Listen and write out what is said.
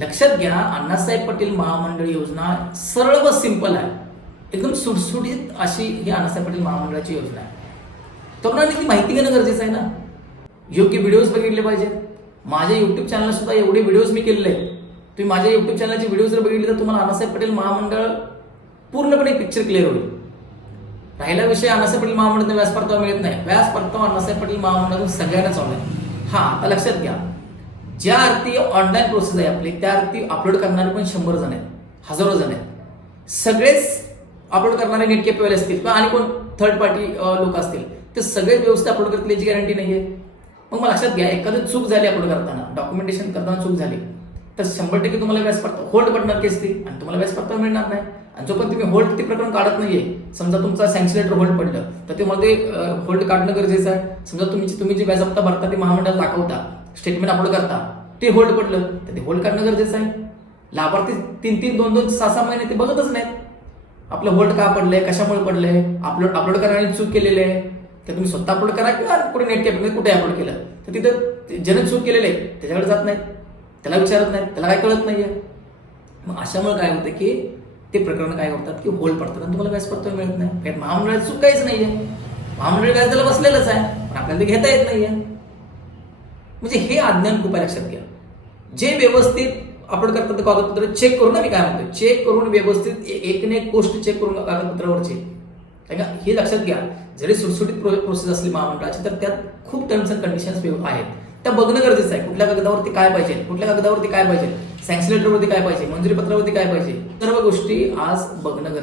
लक्षात घ्या अण्णासाहेब पटेल महामंडळ योजना सरळ व सिंपल आहे. एकदम सुटसुटीत अशी ही अण्णासाहेब पाटील महामंडळाची योजना आहे. तरुणांनी ती माहिती घेणं गरजेचं आहे ना? योग्य व्हिडिओज बघितले पाहिजेत. माझ्या युट्यूब चॅनलला सुद्धा एवढे व्हिडिओज मी केलेले आहेत. तुम्ही माझ्या युट्यूब चॅनलचे व्हिडिओ जर बघितले तर तुम्हाला अण्णासाहेब पटेल महामंडळ पूर्णपणे पिक्चर क्लिअर होईल. राहिला विषय अण्णासाहेब पटेल महामंडळ व्यास परतावा मिळत नाही. व्यास परतावा अण्णासाहेब पटेल महामंडळातून सगळ्यांना चालू आहे हा आता लक्षात घ्या. ज्या अर्थी ऑनलाईन प्रोसेस आहे आपली त्या अर्थी अपलोड करणारे पण शंभर जण आहेत हजारो जण आहेत. सगळेच अपलोड करणारे नेट केपेबल असतील किंवा आणि कोण थर्ड पार्टी लोक असतील ते सगळेच व्यवस्थित अपलोड करतील याची गॅरंटी नाही आहे मग मला लक्षात घ्या एखादं चूक झाली अपलोड करताना डॉक्युमेंटेशन करताना चूक झाली तर शंभर टक्के तुम्हाला व्याज परतावा होल्ड पडणार केस ती आणि तुम्हाला व्याज परतावा मिळणार नाही. आणि जो पण तुम्ही होल्ड ते प्रकरण काढत नाहीये समजा तुमचा सँक्शन होल्ड पडलं तर ते मला ते होल्ड काढणं गरजेचं आहे. समजा तुम्ही तुम्ही जे व्याज हप्ता भरता ते महामंडळ दाखवता स्टेटमेंट अपलोड करता. ते होल्ड पडलं. तर ते होल्ड काढणं गरजेचं आहे. लाभार्थी तीन तीन दोन दोन सहा सहा महिने ते बघतच नाहीत. आपलं होल्ड का पडलंय? कशामुळे पडलंय? अपलोड अपलोड करायला चूक केलेली आहे. तर तुम्ही स्वतः अपलोड करा किंवा कुठे नेट कॅप कुठे अपलोड केलं. तर तिथं जनक चूक केलेलं आहे त्याच्याकडे जात नाहीत. त्याला विचारत नाहीत. त्याला काय कळत नाहीये. मग अशामुळे काय होतं की ते प्रकरण काय होतात की होल्ड पडतात आणि तुम्हाला व्याज परतावा मिळत नाही. कारण चूक काहीच नाहीये. महामंडळ व्याज त्याला बसलेलंच आहे. पण आपल्याला ते घेता येत नाहीये. म्हणजे हे अज्ञान खूप आहे लक्षात घ्या. जे व्यवस्थित आपण करतात ते कागदपत्र चेक करून ना मी काय म्हणतो चेक करून व्यवस्थित एक ना एक गोष्ट चेक करून कागदपत्रावरची कारण का? हे लक्षात घ्या. जरी सुटसुटीत प्रोसेस असली महामंडळाची तर त्यात खूप टर्म्स अँड कंडिशन्स आहेत. त्या बघणं गरजेचं आहे. कुठल्या कागदावरती काय पाहिजे? कुठल्या कागदावरती काय पाहिजे? सॅन्सलेटरवरती काय पाहिजे? मंजुरी पत्रावरती काय पाहिजे? सर्व गोष्टी आज बघणं गरजेचं